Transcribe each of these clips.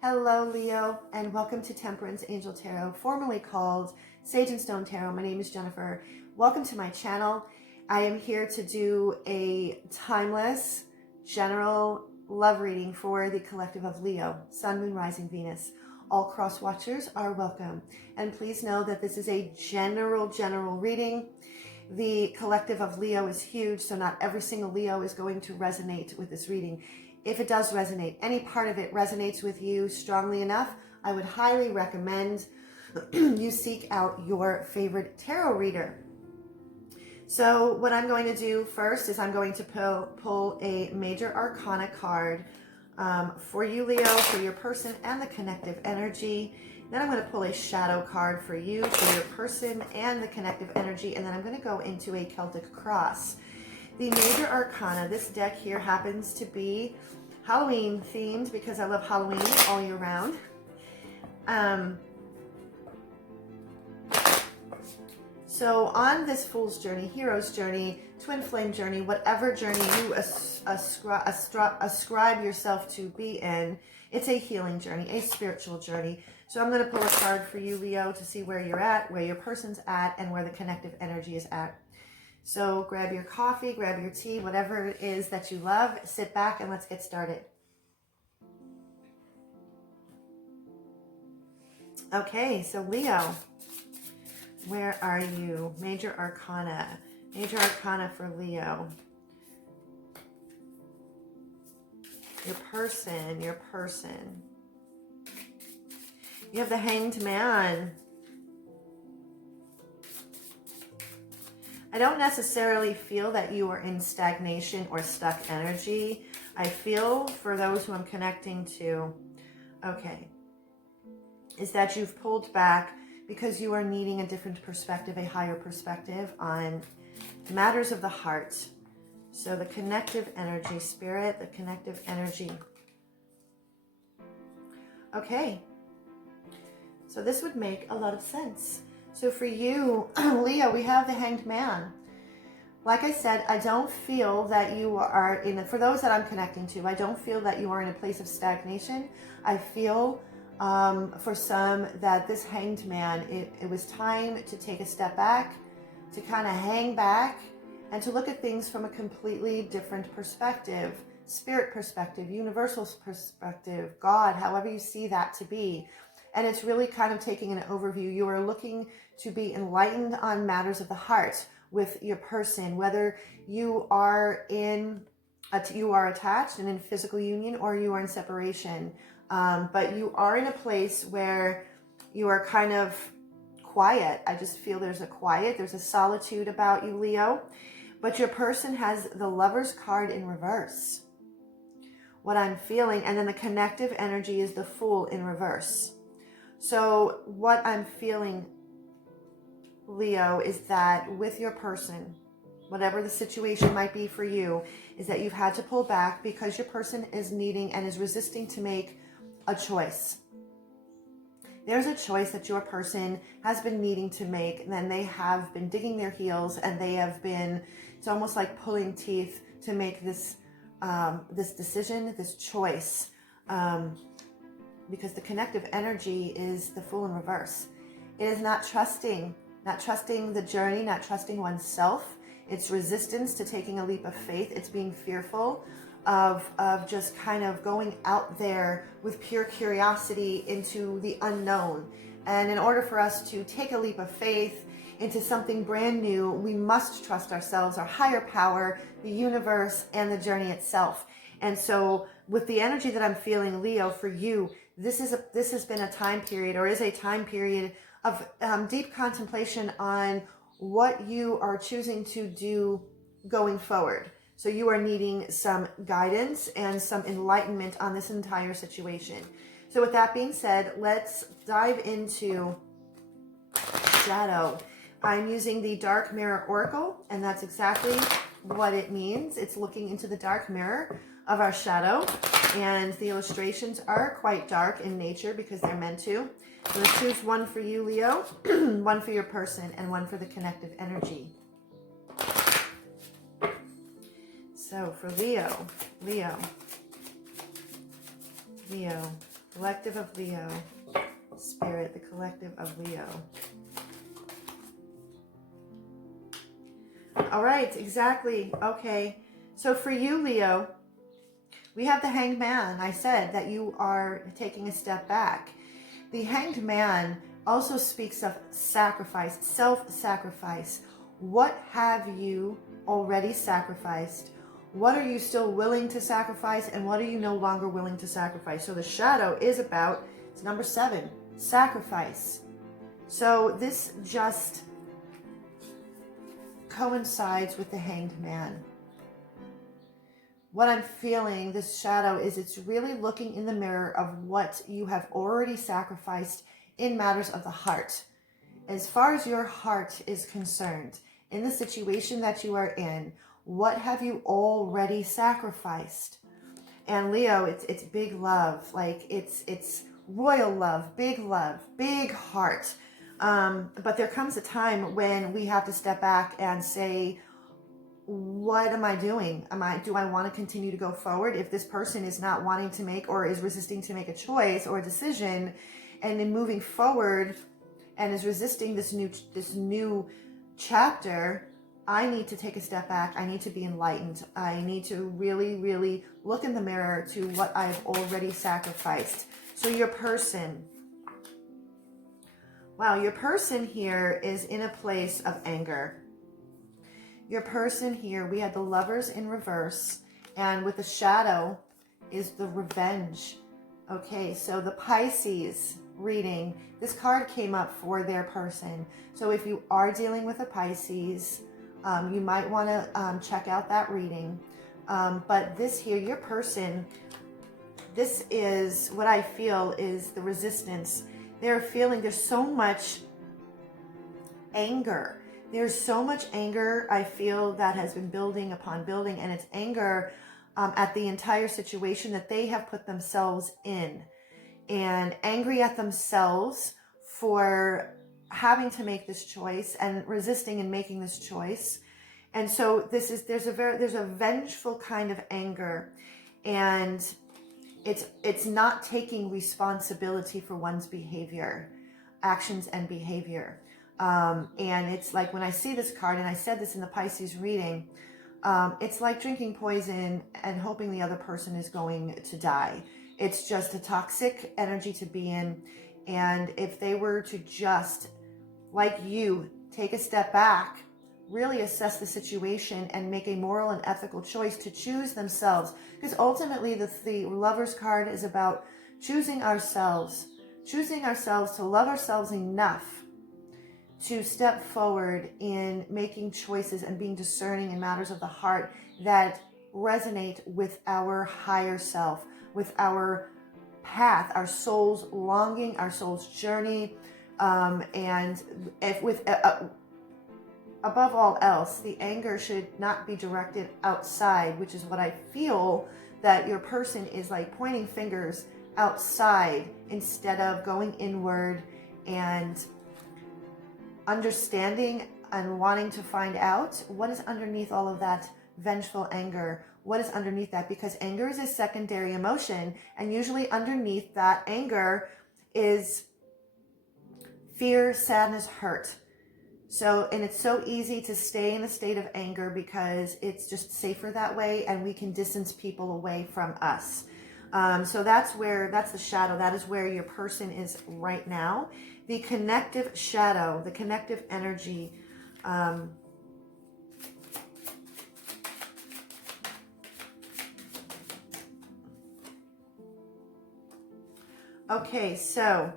Hello, Leo, and welcome to Temperance Angel Tarot, formerly called Sage and Stone Tarot. My name is Jennifer. Welcome to my channel. I am here to do a timeless, general love reading for the collective of Leo, Sun, Moon, Rising, Venus. All cross watchers are welcome. And please know that this is a general reading. The collective of Leo is huge, so not every single Leo is going to resonate with this reading. If it does resonate, any part of it resonates with you strongly enough, I would highly recommend you seek out your favorite tarot reader. So what I'm going to do first is I'm going to pull a major arcana card for you, Leo, for your person and the connective energy. Then I'm going to pull a shadow card for you, for your person and the connective energy. And then I'm going to go into a Celtic cross. The major arcana, this deck here happens to be Halloween themed because I love Halloween all year round. So on this fool's journey, hero's journey, twin flame journey, whatever journey you ascribe yourself to be in, it's a healing journey, a spiritual journey. So I'm going to pull a card for you, Leo, to see where you're at, where your person's at, and where the connective energy is at. So grab your coffee, grab your tea, whatever it is that you love, sit back and let's get started. Okay, so Leo, where are you? Major arcana. Major arcana for Leo. Your person, your person. You have the Hanged Man. I don't necessarily feel that you are in stagnation or stuck energy. I feel for those who I'm connecting to, okay, is that you've pulled back because you are needing a different perspective, a higher perspective on matters of the heart. So the connective energy, spirit, the connective energy. Okay, so this would make a lot of sense. So for you, Leo, we have the Hanged Man. Like I said, I don't feel that you are for those that I'm connecting to, I don't feel that you are in a place of stagnation. I feel for some that this Hanged Man, it was time to take a step back, to kind of hang back, and to look at things from a completely different perspective, spirit perspective, universal perspective, God, however you see that to be. And it's really kind of taking an overview. You are looking to be enlightened on matters of the heart with your person, whether you are attached and in physical union or you are in separation. But you are in a place where you are kind of quiet. I just feel there's a solitude about you, Leo. But your person has the Lover's card in reverse. What I'm feeling, and then the connective energy is the Fool in reverse. So what I'm feeling, Leo, is that with your person, whatever the situation might be for you, is that you've had to pull back because your person is needing and is resisting to make a choice. There's a choice that your person has been needing to make, and then they have been digging their heels and they have been, it's almost like pulling teeth to make this, this decision, this choice. Because the connective energy is the Fool in reverse. It is not trusting the journey, not trusting oneself. It's resistance to taking a leap of faith. It's being fearful of just kind of going out there with pure curiosity into the unknown. And in order for us to take a leap of faith into something brand new, we must trust ourselves, our higher power, the universe, and the journey itself. And so with the energy that I'm feeling, Leo, for you, this has been a time period, or is a time period of deep contemplation on what you are choosing to do going forward. So you are needing some guidance and some enlightenment on this entire situation. So with that being said, let's dive into shadow. I'm using the Dark Mirror Oracle, and that's exactly what it means. It's looking into the dark mirror of our shadow, and the illustrations are quite dark in nature because they're meant to. So let's choose one for you, Leo, one for your person, and one for the connective energy. So for Leo, Collective of Leo. Spirit, the collective of Leo. All right, exactly. Okay. So for you, Leo, we have the Hanged Man. I said that you are taking a step back. The Hanged Man also speaks of sacrifice, self-sacrifice. What have you already sacrificed? What are you still willing to sacrifice, and what are you no longer willing to sacrifice? So the shadow is about, it's number 7, sacrifice. So this just coincides with the Hanged Man. What I'm feeling, this shadow, is it's really looking in the mirror of what you have already sacrificed in matters of the heart. As far as your heart is concerned, in the situation that you are in, what have you already sacrificed? And Leo, it's big love, like it's royal love, big heart. But there comes a time when we have to step back and say, what am I doing? Do I want to continue to go forward? If this person is not wanting to make, or is resisting to make a choice or a decision, and in moving forward and is resisting this new chapter, I need to take a step back. I need to be enlightened. I need to really, really look in the mirror to what I've already sacrificed. So your person, wow, your person here is in a place of anger. Your person here, we had the Lovers in reverse, and with the shadow is the revenge. Okay, so the Pisces reading, this card came up for their person. So if you are dealing with a Pisces, you might want to check out that reading. But this here, your person, this is what I feel is the resistance. They're feeling there's so much anger. There's so much anger, I feel, that has been building upon building, and it's anger at the entire situation that they have put themselves in, and angry at themselves for having to make this choice and resisting and making this choice. And so there's a vengeful kind of anger, and it's not taking responsibility for one's behavior, actions and behavior. And it's like, when I see this card, and I said this in the Pisces reading, it's like drinking poison and hoping the other person is going to die. It's just a toxic energy to be in. And if they were to just, like you, take a step back, really assess the situation and make a moral and ethical choice to choose themselves. Because ultimately the Lovers card is about choosing ourselves to love ourselves enough to step forward in making choices and being discerning in matters of the heart that resonate with our higher self, with our path, our soul's longing, our soul's journey, and above all else, the anger should not be directed outside, which is what I feel that your person is like, pointing fingers outside instead of going inward and understanding and wanting to find out what is underneath all of that vengeful anger. What is underneath that? Because anger is a secondary emotion, and usually underneath that anger is fear, sadness, hurt. So, and it's so easy to stay in a state of anger because it's just safer that way, and we can distance people away from us. So that's the shadow. That is where your person is right now. The connective shadow, the connective energy. Okay, so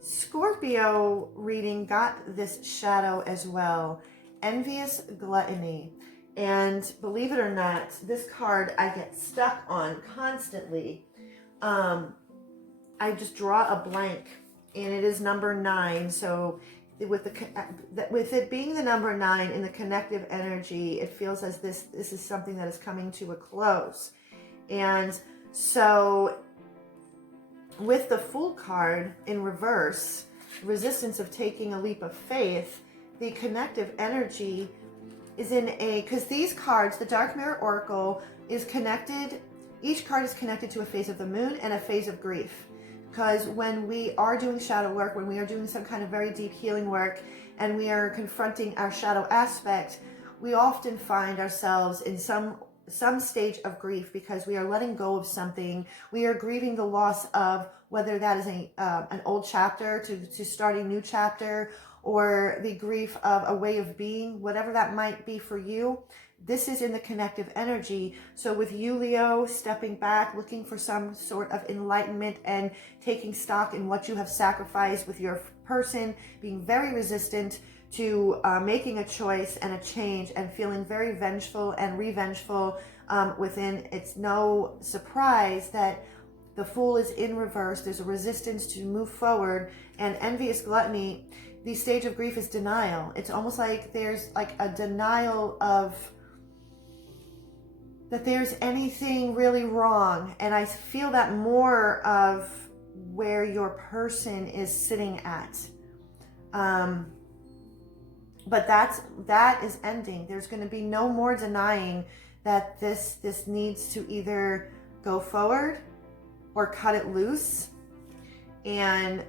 Scorpio reading got this shadow as well. Envious gluttony. And believe it or not, this card I get stuck on constantly. I just draw a blank, and it is number 9. So with it being the number 9 in the connective energy, it feels as this is something that is coming to a close. And so with the Fool card in reverse, resistance of taking a leap of faith, the connective energy is because these cards, the Dark Mirror Oracle is connected, each card is connected to a phase of the moon and a phase of grief. Because when we are doing shadow work, when we are doing some kind of very deep healing work, and we are confronting our shadow aspect, we often find ourselves in some stage of grief because we are letting go of something. We are grieving the loss of, whether that is an old chapter to start a new chapter, or the grief of a way of being, whatever that might be for you. This is in the connective energy. So with you, Leo, stepping back, looking for some sort of enlightenment and taking stock in what you have sacrificed with your person, being very resistant to making a choice and a change, and feeling very vengeful and revengeful within. It's no surprise that the Fool is in reverse. There's a resistance to move forward, and envious gluttony. The stage of grief is denial. It's almost like there's like a denial of that there's anything really wrong. And I feel that more of where your person is sitting at. But that is ending. There's going to be no more denying that this needs to either go forward or cut it loose. And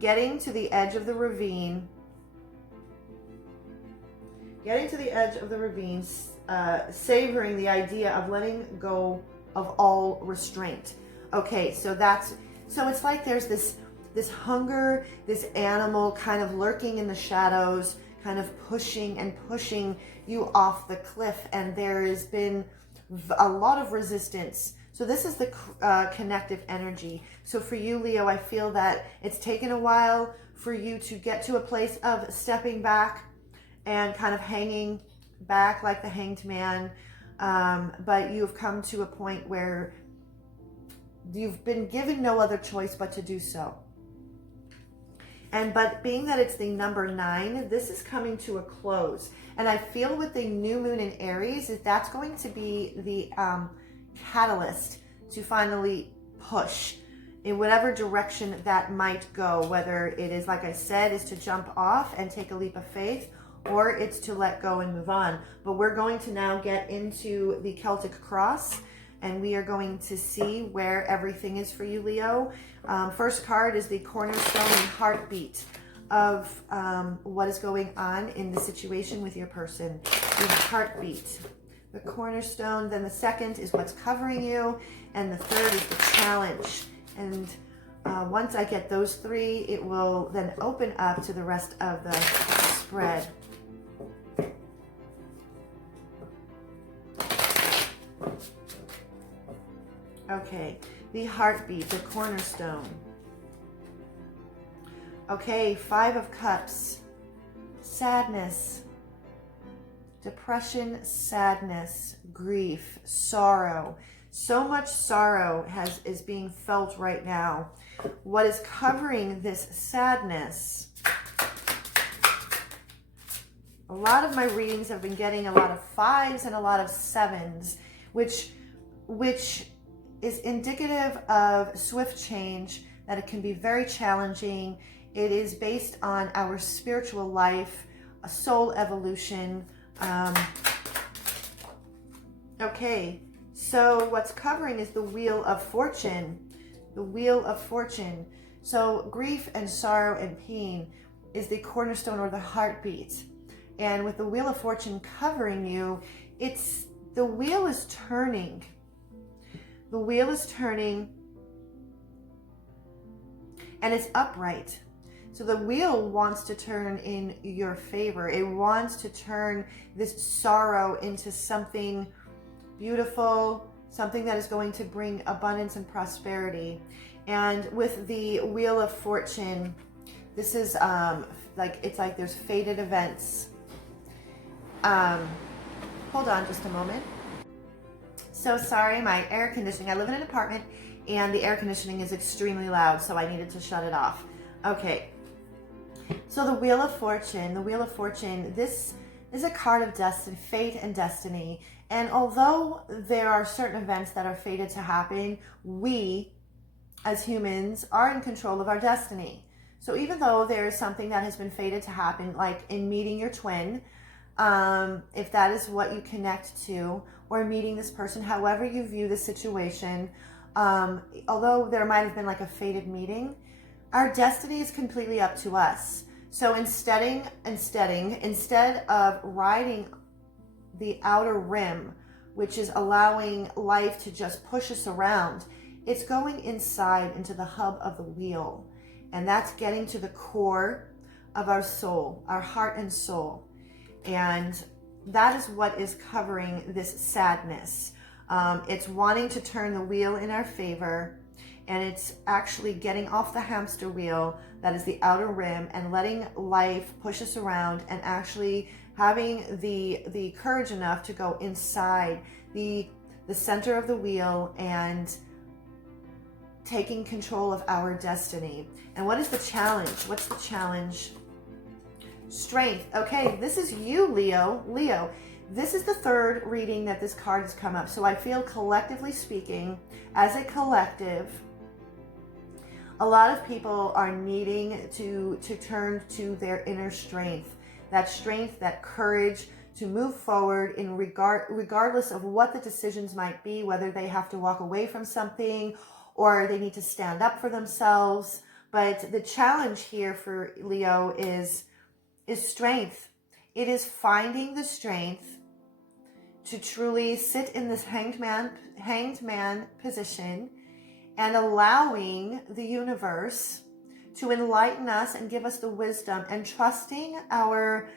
getting to the edge of the ravine, savoring the idea of letting go of all restraint. Okay, so it's like there's this hunger, this animal kind of lurking in the shadows, kind of pushing you off the cliff, and there has been a lot of resistance. So this is the connective energy. So for you, Leo, I feel that it's taken a while for you to get to a place of stepping back and kind of hanging back like the hanged man. But you've come to a point where you've been given no other choice but to do so. But being that it's the number 9, this is coming to a close. And I feel with the new moon in Aries, that's going to be the catalyst to finally push in whatever direction that might go, whether it is, like I said, is to jump off and take a leap of faith, or it's to let go and move on. But we're going to now get into the Celtic cross, and we are going to see where everything is for you, Leo. First card is the cornerstone and heartbeat of what is going on in the situation with your person. The heartbeat, the cornerstone. Then the second is what's covering you, and the third is the challenge. And once I get those 3, it will then open up to the rest of the spread. Okay, the heartbeat, the cornerstone. Okay, 5 of Cups, sadness, depression, sadness, grief, sorrow. So much sorrow is being felt right now. What is covering this sadness? A lot of my readings have been getting a lot of 5s and a lot of 7s, which is indicative of swift change, that it can be very challenging. It is based on our spiritual life, a soul evolution. Okay, so what's covering is the Wheel of Fortune. The Wheel of Fortune. So grief and sorrow and pain is the cornerstone or the heartbeat. And with the Wheel of Fortune covering you, the wheel is turning. The wheel is turning, and it's upright. So the wheel wants to turn in your favor. It wants to turn this sorrow into something beautiful, something that is going to bring abundance and prosperity. And with the Wheel of Fortune, this is it's like there's fated events. Hold on just a moment. So sorry, my air conditioning. I live in an apartment and the air conditioning is extremely loud, so I needed to shut it off. Okay. So the Wheel of Fortune, this is a card of destiny, fate and destiny. And although there are certain events that are fated to happen, we as humans are in control of our destiny. So even though there is something that has been fated to happen, like in meeting your twin, if that is what you connect to, or meeting this person, however you view the situation, although there might have been like a fated meeting, our destiny is completely up to us. So instead of riding the outer rim, which is allowing life to just push us around, it's going inside into the hub of the wheel. And that's getting to the core of our soul, our heart and soul. And that is what is covering this sadness. It's wanting to turn the wheel in our favor, and it's actually getting off the hamster wheel, that is the outer rim, and letting life push us around, and actually having the courage enough to go inside the center of the wheel and taking control of our destiny. And what is the challenge? What's the challenge? Strength. Okay, this is you, Leo. Leo, this is the third reading that this card has come up. So I feel, collectively speaking, as a collective, a lot of people are needing to turn to their inner strength, that courage to move forward in regardless of what the decisions might be, whether they have to walk away from something or they need to stand up for themselves. But the challenge here for Leo is strength. It is finding the strength to truly sit in this hanged man position and allowing the universe to enlighten us and give us the wisdom, and trusting our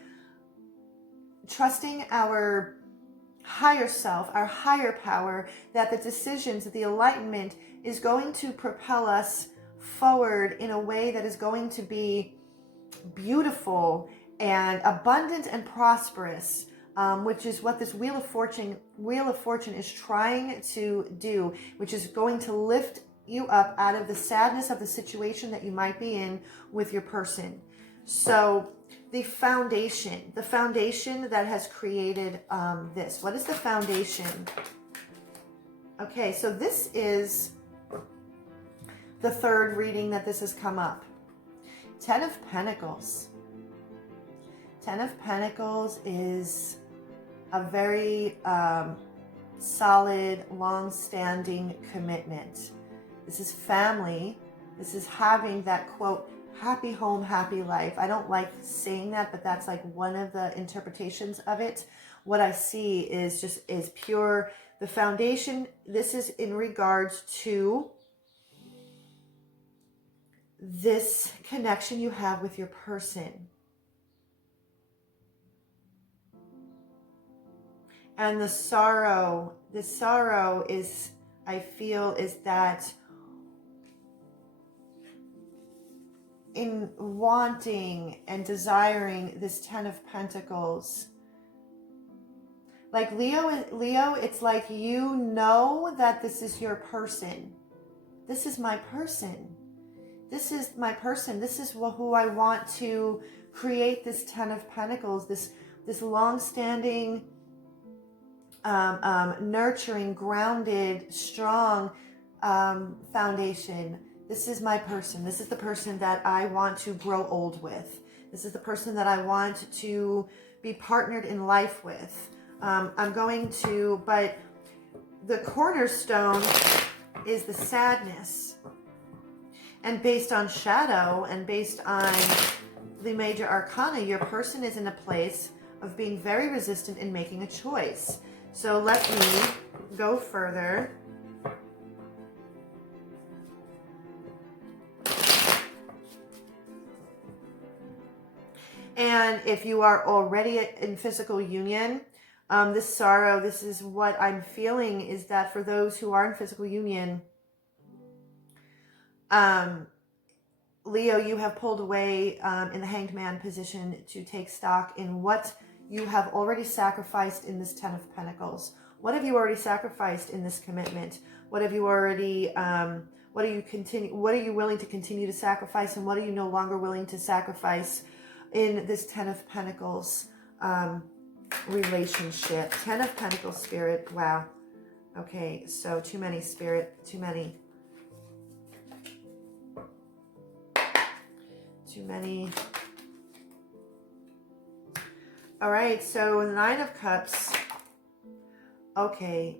higher self, our higher power, that the decisions, the enlightenment is going to propel us forward in a way that is going to be beautiful and abundant and prosperous, which is what this Wheel of Fortune is trying to do, which is going to lift you up out of the sadness of the situation that you might be in with your person. So the foundation that has created this. What is the foundation? Okay, so this is the third reading that this has come up. Ten of Pentacles. Ten of Pentacles is a very solid, long-standing commitment. This is family. This is having that, quote, happy home, happy life. I don't like saying that, but that's like one of the interpretations of it. What I see is pure, the foundation. This is in regards to this connection you have with your person. And the sorrow is, I feel, is that in wanting and desiring this Ten of Pentacles, like Leo, it's like, you know that this is your person. This is my person. This is my person. This is who I want to create this Ten of Pentacles, this long-standing, nurturing, grounded, strong foundation. This is my person. This is the person that I want to grow old with. This is the person that I want to be partnered in life with. But the cornerstone is the sadness. And based on shadow and based on the major arcana, your person is in a place of being very resistant in making a choice. So let me go further. And if you are already in physical union, this sorrow, this is what I'm feeling, is that for those who are in physical union, Leo, you have pulled away in the Hanged Man position to take stock in what you have already sacrificed in this Ten of Pentacles. What have you already sacrificed in this commitment? What have you already, what are you willing to continue to sacrifice, and what are you no longer willing to sacrifice in this Ten of Pentacles relationship? Ten of Pentacles, Spirit. Wow. Okay, so too many, Spirit. Too many. Too many. All right, so Nine of Cups. Okay.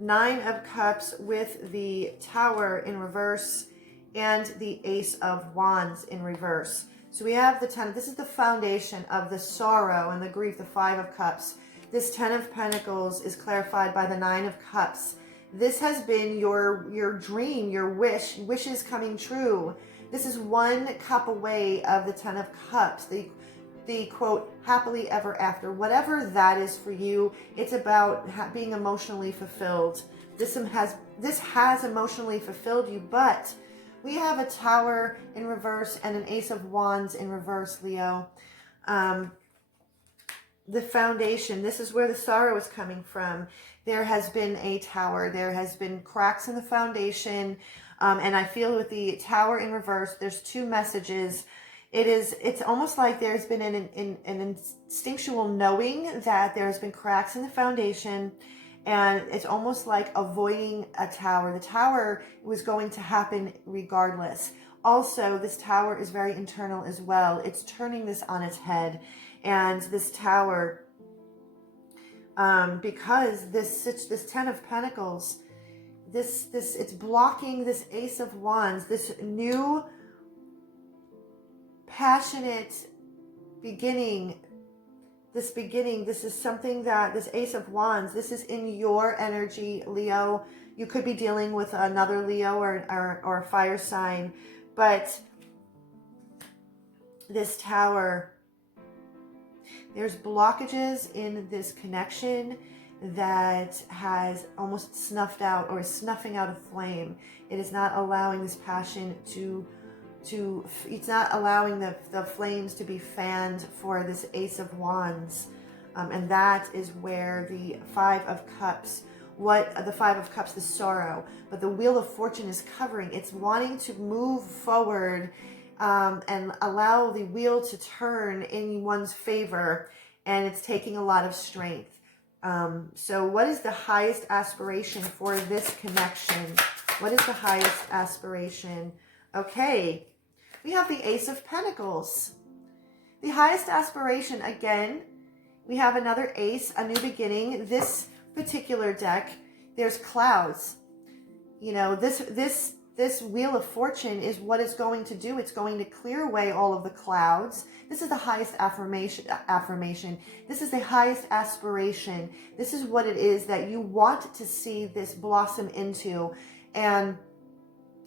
Nine of Cups with the Tower in reverse and the Ace of Wands in reverse. So we have the 10. This is the foundation of the sorrow and the grief, the Five of Cups. This 10 of Pentacles is clarified by the 9 of Cups. This has been your dream, your wishes coming true. This is one cup away of the 10 of Cups, the quote, happily ever after. Whatever that is for you, it's about being emotionally fulfilled. This has emotionally fulfilled you, but we have a Tower in reverse and an Ace of Wands in reverse, Leo. The foundation, this is where the sorrow is coming from. There has been a Tower. There has been cracks in the foundation. And I feel with the Tower in reverse, there's two messages. It's almost like there's been an instinctual knowing that there's been cracks in the foundation, and it's almost like avoiding a tower. The tower was going to happen regardless. Also, this tower is very internal as well. It's turning this on its head, and this tower, because this 10 of Pentacles, it's blocking this Ace of Wands, this new passionate beginning. This is something that this Ace of Wands, this is in your energy, Leo. You could be dealing with another Leo or a fire sign, but this Tower, there's blockages in this connection that has almost snuffed out or is snuffing out a flame. It is not allowing this passion it's not allowing the flames to be fanned for this Ace of Wands. And that is where the Five of Cups, the Five of Cups, the sorrow, but the Wheel of Fortune is covering. It's wanting to move forward and allow the wheel to turn in one's favor, and it's taking a lot of strength. So what is the highest aspiration for this connection? What is the highest aspiration? Okay, we have the Ace of Pentacles. The highest aspiration, again, we have another ace, a new beginning. This particular deck, there's clouds. You know, this Wheel of Fortune is what it's going to do. It's going to clear away all of the clouds. This is the highest affirmation. This is the highest aspiration. This is what it is that you want to see this blossom into. And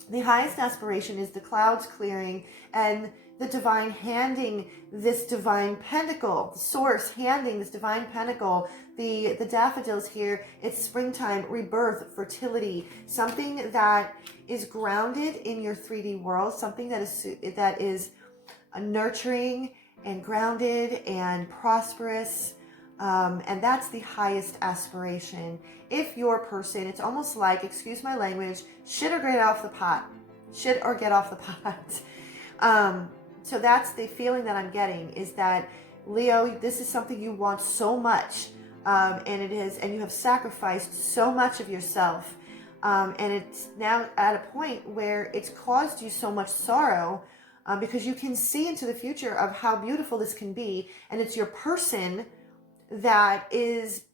the highest aspiration is the clouds clearing and the divine handing this divine pentacle, the source handing this divine pentacle, the daffodils here. It's springtime, rebirth, fertility, something that is grounded in your 3D world, something that is nurturing and grounded and prosperous. And that's the highest aspiration. If your person, it's almost like, excuse my language, shit or get off the pot. Shit or get off the pot. So that's the feeling that I'm getting, is that, Leo, this is something you want so much. And you have sacrificed so much of yourself. And it's now at a point where it's caused you so much sorrow, because you can see into the future of how beautiful this can be. And it's your person that is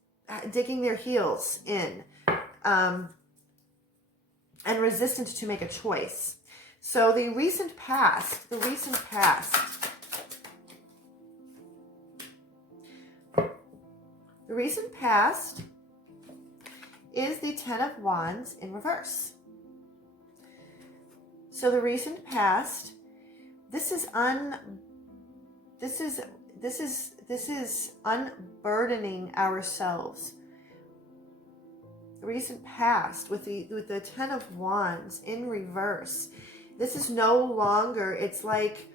digging their heels in and resistant to make a choice. So the recent past is the Ten of Wands in reverse. So the recent past, this is unburdening ourselves. The recent past with the Ten of Wands in reverse. This is no longer, it's like,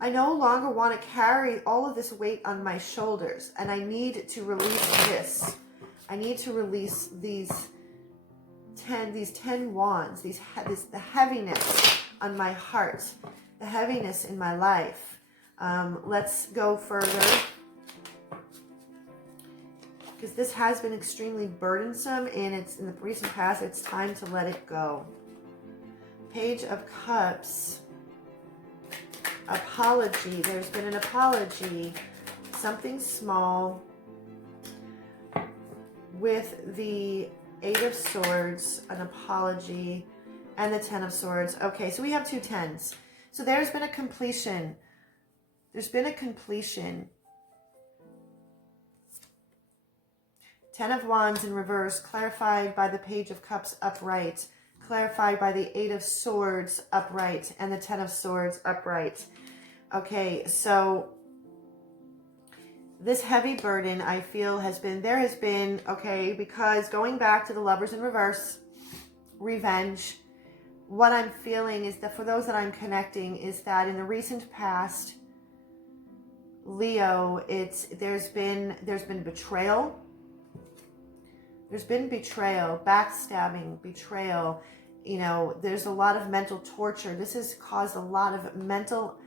I no longer want to carry all of this weight on my shoulders, and I need to release this. I need to release these 10 wands, the heaviness on my heart, the heaviness in my life. Let's go further, because this has been extremely burdensome, and it's in the recent past. It's time to let it go. Page of Cups. Apology. There's been an apology. Something small with the Eight of Swords, an apology, and the Ten of Swords. Okay, so we have two tens. So there's been a completion. There's been a completion. Ten of Wands in reverse, clarified by the Page of Cups upright, clarified by the Eight of Swords upright, and the Ten of Swords upright. Okay, so this heavy burden I feel has been, okay, because going back to the Lovers in reverse, revenge, what I'm feeling is that for those that I'm connecting is that in the recent past, Leo, there's been betrayal. There's been betrayal, backstabbing, betrayal. You know, there's a lot of mental torture. This has caused a lot of mental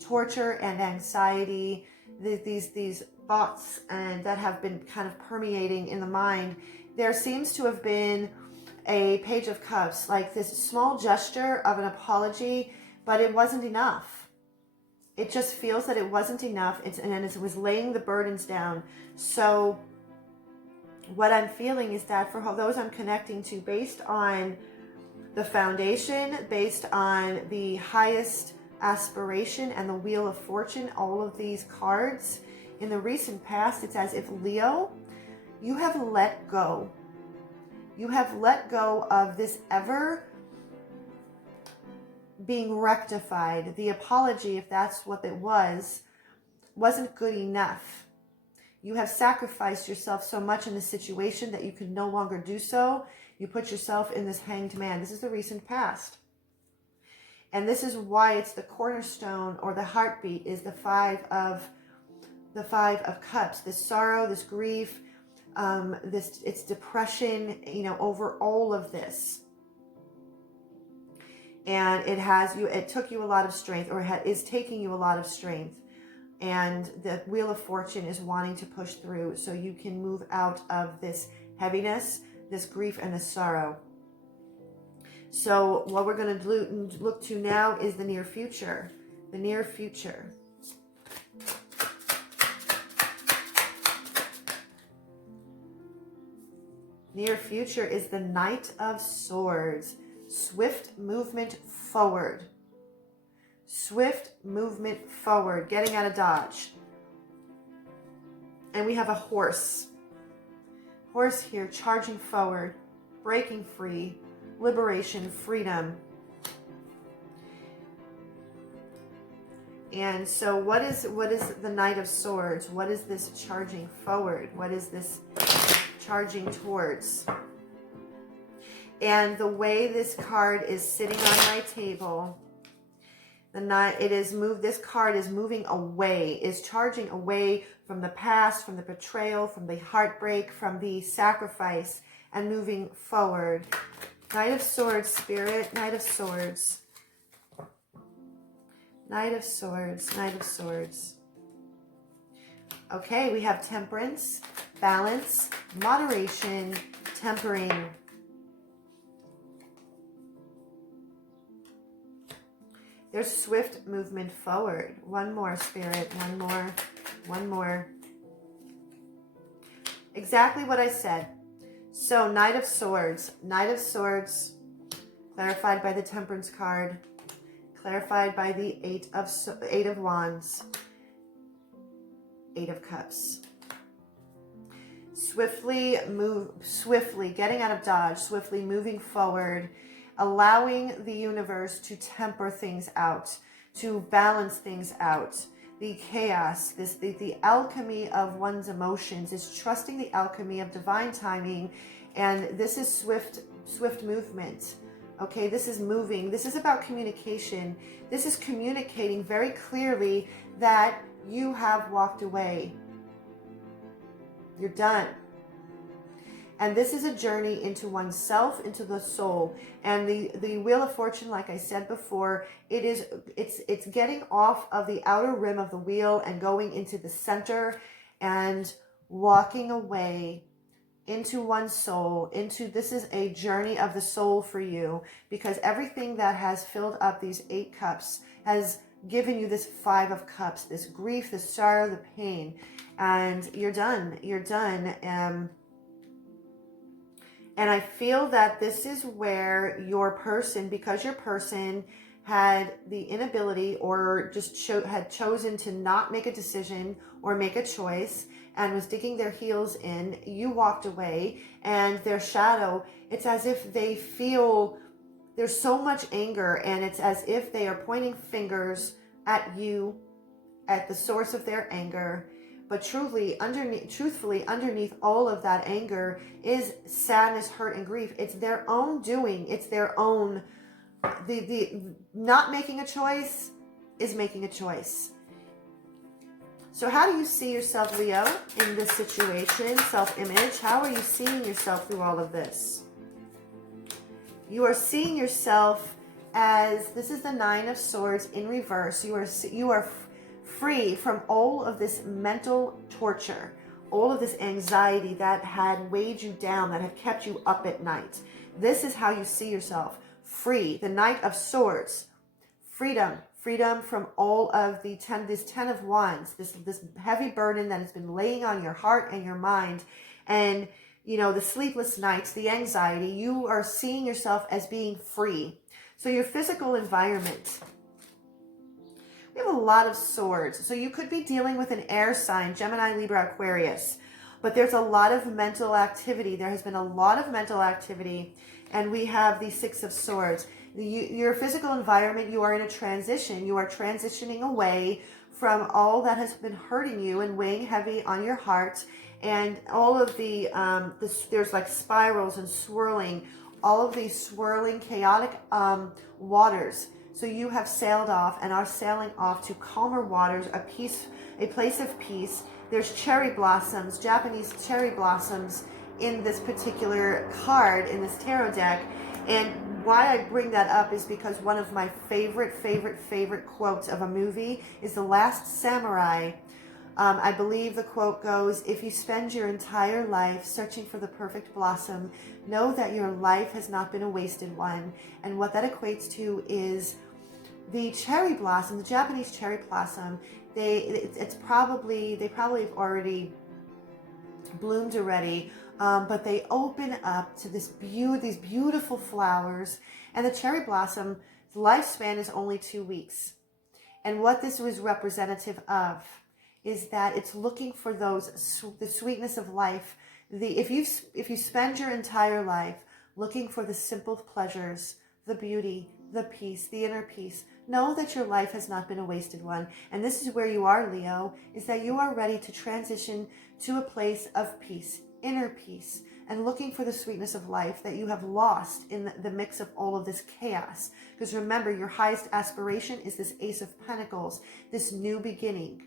torture and anxiety. These thoughts and that have been kind of permeating in the mind. There seems to have been a Page of Cups, like this small gesture of an apology, but it wasn't enough. It just feels that it wasn't enough. And it was laying the burdens down. So what I'm feeling is that for those I'm connecting to, based on the foundation, based on the highest aspiration and the Wheel of Fortune, all of these cards, in the recent past, it's as if, Leo, you have let go. You have let go of this ever being rectified. The apology, if that's what it was, wasn't good enough. You have sacrificed yourself so much in the situation that you can no longer do so. You put yourself in this Hanged Man. This is the recent past. And this is why it's the cornerstone, or the heartbeat, is the Five of Cups. This sorrow, this grief, it's depression, you know, over all of this. And it took you a lot of strength, or is taking you a lot of strength. And the Wheel of Fortune is wanting to push through so you can move out of this heaviness, this grief, and this sorrow. So what we're going to look to now is the near future. The near future. Near future is the Knight of Swords. Swift movement forward. Swift movement forward. Getting out of dodge. And we have a horse. Horse here charging forward. Breaking free. Liberation. Freedom. And so what is the Knight of Swords? What is this charging forward? What is this charging towards? And the way this card is sitting on my table, this card is moving away, is charging away from the past, from the betrayal, from the heartbreak, from the sacrifice, and moving forward. Knight of Swords, Spirit, Knight of Swords. Knight of Swords, Knight of Swords. Okay, we have temperance, balance, moderation, tempering. There's swift movement forward. One more, Spirit, one more, one more. Exactly what I said. So, Knight of Swords, clarified by the Temperance card, clarified by the Eight of Wands, Eight of Cups. Swiftly, getting out of dodge, swiftly moving forward, allowing the universe to temper things out, to balance things out. The chaos, the alchemy of one's emotions is trusting the alchemy of divine timing, and this is swift movement. Okay, this is moving. This is about communication. This is communicating very clearly that you have walked away. You're done. And this is a journey into oneself, into the soul. And the Wheel of Fortune, like I said before, it's getting off of the outer rim of the wheel and going into the center and walking away into one's soul, this is a journey of the soul for you, because everything that has filled up these 8 cups has given you this 5 of Cups, this grief, the sorrow, the pain, and you're done. And I feel that this is where your person, because your person had the inability or just had chosen to not make a decision or make a choice and was digging their heels in, you walked away, and their shadow, it's as if they feel there's so much anger, and it's as if they are pointing fingers at you, at the source of their anger. But truthfully, underneath all of that anger is sadness, hurt, and grief. It's their own doing. It's their own, the not making a choice is making a choice. So how do you see yourself, Leo, in this situation? Self-image. How are you seeing yourself through all of this? You are seeing yourself as, this is the Nine of Swords in reverse. You are free from all of this mental torture, all of this anxiety that had weighed you down, that had kept you up at night. This is how you see yourself. Free. The Knight of Swords. Freedom. Freedom from all of this 10 of Wands, this heavy burden that has been laying on your heart and your mind, and the sleepless nights, the anxiety. You are seeing yourself as being free. So your physical environment, we have a lot of swords. So you could be dealing with an air sign, Gemini, Libra, Aquarius, but there's a lot of mental activity. There has been a lot of mental activity, and we have the Six of Swords. Your physical environment, you are in a transition. You are transitioning away from all that has been hurting you and weighing heavy on your heart, and all of there's like spirals and swirling, all of these swirling, chaotic waters. So you have sailed off and are sailing off to calmer waters, a place of peace. There's cherry blossoms, Japanese cherry blossoms in this particular card, in this tarot deck. And why I bring that up is because one of my favorite quotes of a movie is The Last Samurai. I believe the quote goes, if you spend your entire life searching for the perfect blossom, know that your life has not been a wasted one. And what that equates to is the cherry blossom, the Japanese cherry blossom. They probably have already bloomed already, but they open up to these beautiful flowers. And the cherry blossom, the lifespan is only 2 weeks. And what this was representative of is that it's looking for the sweetness of life. If you spend your entire life looking for the simple pleasures, the beauty, the peace, the inner peace, know that your life has not been a wasted one. And this is where you are, Leo, is that you are ready to transition to a place of peace, inner peace, and looking for the sweetness of life that you have lost in the mix of all of this chaos. Because remember, your highest aspiration is this Ace of Pentacles, this new beginning.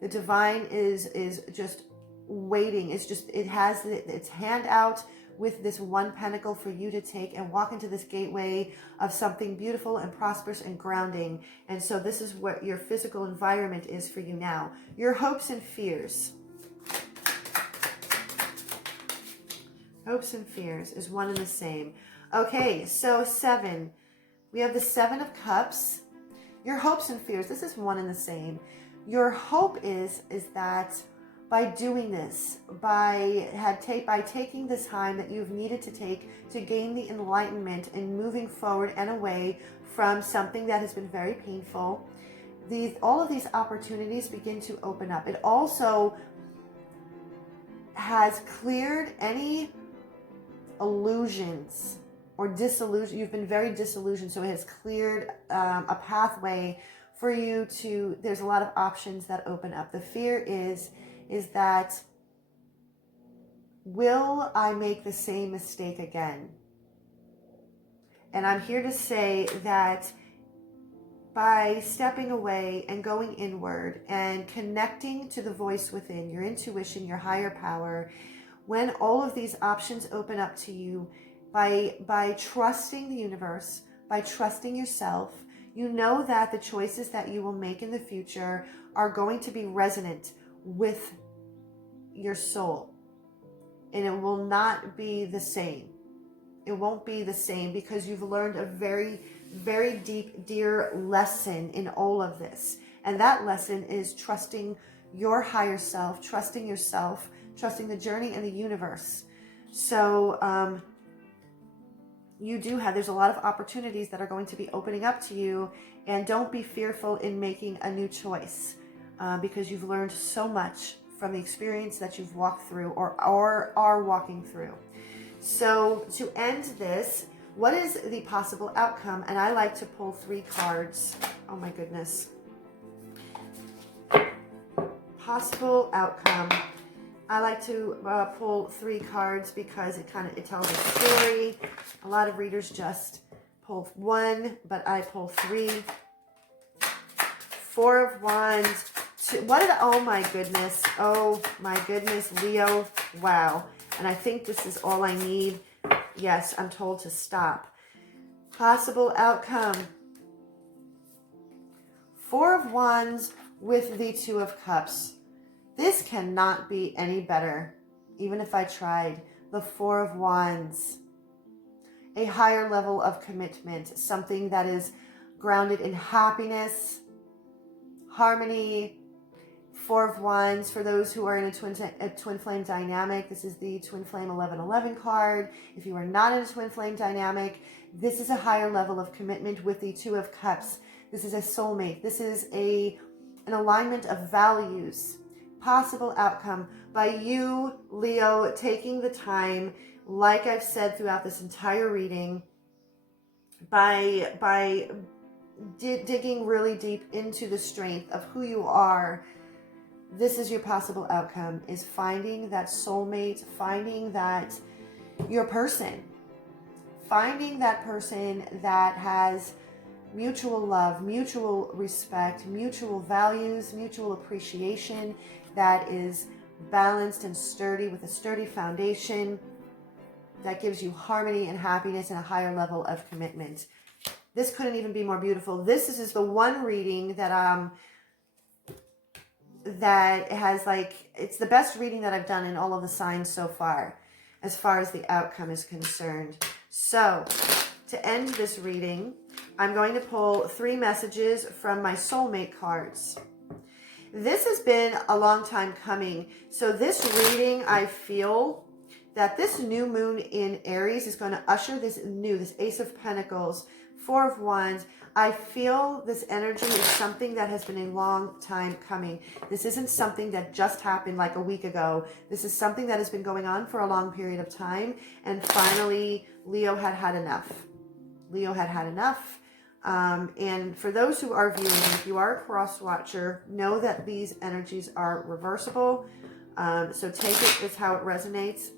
The divine is just waiting. It has its hand out with this one pentacle for you to take and walk into this gateway of something beautiful and prosperous and grounding. And so this is what your physical environment is for you now. Your hopes and fears. Hopes and fears is one and the same. Okay, so 7. We have the 7 of Cups. Your hopes and fears, this is one and the same. Your hope is that by doing this, by taking this time that you've needed to take to gain the enlightenment and moving forward and away from something that has been very painful, all of these opportunities begin to open up. It also has cleared any illusions or disillusion. You've been very disillusioned, so it has cleared a pathway for you to, there's a lot of options that open up. The fear is that, will I make the same mistake again? And I'm here to say that by stepping away and going inward and connecting to the voice within, your intuition, your higher power, when all of these options open up to you, by trusting the universe, by trusting yourself, you know that the choices that you will make in the future are going to be resonant with your soul. And it will not be the same. It won't be the same because you've learned a very, very deep, dear lesson in all of this. And that lesson is trusting your higher self, trusting yourself, trusting the journey and the universe. So there's a lot of opportunities that are going to be opening up to you, and don't be fearful in making a new choice because you've learned so much from the experience that you've walked through or are walking through. So to end this, what is the possible outcome? And I like to pull 3 cards. Oh my goodness. Possible outcome. I like to pull 3 cards because it tells a story. A lot of readers just pull 1, but I pull 3. 4 of Wands. Oh my goodness. Oh my goodness, Leo. Wow. And I think this is all I need. Yes, I'm told to stop. Possible outcome. 4 of Wands with the 2 of Cups. This cannot be any better, even if I tried. The 4 of Wands. A higher level of commitment. Something that is grounded in happiness, harmony. 4 of Wands, for those who are in a twin flame dynamic, this is the twin flame 1111 card. If you are not in a twin flame dynamic, this is a higher level of commitment with the 2 of Cups. This is a soulmate. This is an alignment of values. Possible outcome by you, Leo, taking the time, like I've said throughout this entire reading, by digging really deep into the strength of who you are. This is your possible outcome, is finding that soulmate, finding that your person, finding that person that has mutual love, mutual respect, mutual values, mutual appreciation, that is balanced and sturdy with a sturdy foundation that gives you harmony and happiness and a higher level of commitment. This couldn't even be more beautiful. This is the one reading that that has, like, it's the best reading that I've done in all of the signs so far as the outcome is concerned. So to end this reading, I'm going to pull 3 messages from my soulmate cards. This has been a long time coming. So this reading, I feel that this new moon in Aries is going to usher this Ace of Pentacles, 4 of Wands. I feel this energy is something that has been a long time coming. This isn't something that just happened like a week ago. This is something that has been going on for a long period of time. And finally, Leo had had enough. Leo had had enough. And for those who are viewing, if you are a cross watcher, know that these energies are reversible. So take it as how it resonates.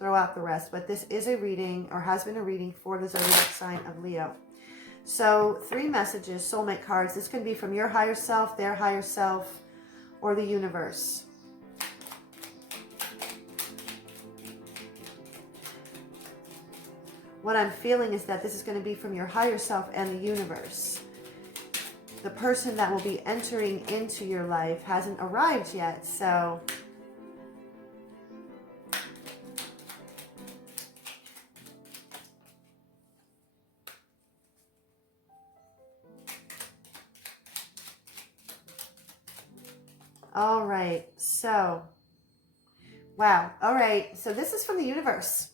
Throw out the rest. But this is a reading, or has been a reading, for the zodiac sign of Leo. So 3 messages, soulmate cards. This can be from your higher self, their higher self, or the universe. What I'm feeling is that this is going to be from your higher self and the universe. The person that will be entering into your life hasn't arrived yet, so all right, so wow. All right, so this is from the universe.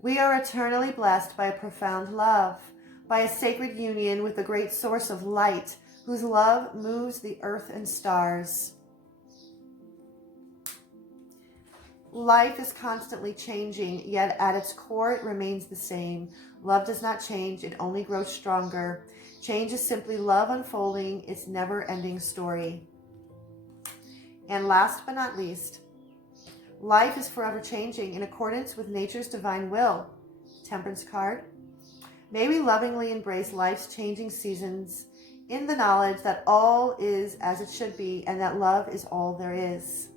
We are eternally blessed by a profound love, by a sacred union with the great source of light, whose love moves the earth and stars. Life is constantly changing, yet at its core it remains the same. Love does not change, it only grows stronger. Change is simply love unfolding its never-ending story. And last but not least, life is forever changing in accordance with nature's divine will. Temperance card. May we lovingly embrace life's changing seasons in the knowledge that all is as it should be and that love is all there is.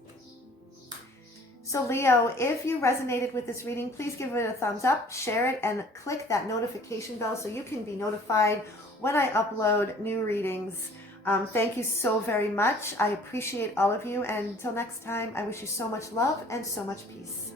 So Leo, if you resonated with this reading, please give it a thumbs up, share it, and click that notification bell so you can be notified when I upload new readings. Thank you so very much. I appreciate all of you. And until next time, I wish you so much love and so much peace.